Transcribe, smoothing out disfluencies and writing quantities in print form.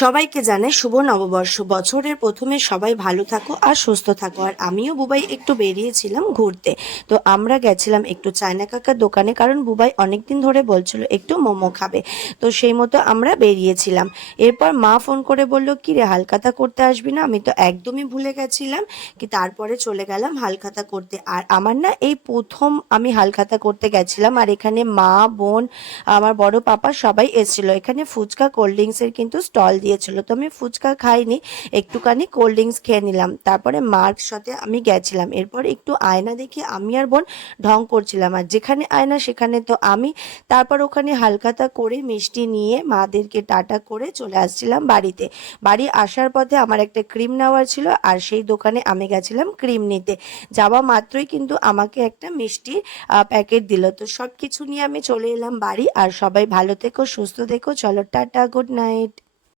সবাইকে জানাই শুভ নববর্ষ। বছরের প্রথমে সবাই ভালো থাকো আর সুস্থ থাকো। আর আমিও বুবাই একটু বেরিয়েছিলাম ঘুরতে। তো আমরা গেছিলাম একটু চায়না কাকার দোকানে, কারণ বুবাই অনেকদিন ধরে বলছিল একটু মোমো খাবে। তো সেই মতো আমরা বেরিয়েছিলাম। এরপর মা ফোন করে বলল, কি রে হালখাতা করতে আসবি না? আমি তো একদমই ভুলে গেছিলাম। কি তারপরে চলে গেলাম হালখাতা করতে। আর আমার না এই প্রথম আমি হালখাতা করতে গেছিলাম। আর এখানে মা, বোন, আমার বড় পাপা সবাই এসেছিল। এখানে ফুচকা কোল্ড ড্রিঙ্কসের কিন্তু স্টল দিয়েছিল। তো আমি ফুচকা খাইনি, একটুখানি কোল্ড ড্রিঙ্কস খেয়ে নিলাম। তারপরে মার সাথে আমি গেছিলাম। এরপর একটু আয়না দেখে আমি আর বোন ঢং করছিলাম, আর যেখানে আয়না সেখানে তো আমি। তারপর ওখানে হালখাতা করে মিষ্টি নিয়ে মাদেরকে টাটা করে চলে আসছিলাম বাড়িতে। বাড়ি আসার পথে আমার একটা ক্রিম নেওয়ার ছিল, আর সেই দোকানে আমি গেছিলাম ক্রিম নিতে। যাওয়া মাত্রই কিন্তু আমাকে একটা মিষ্টি প্যাকেট দিল। তো সব কিছু নিয়ে আমি চলে এলাম বাড়ি। আর সবাই ভালো থেকো, সুস্থ থেকো। চলো টাটা, গুড নাইট।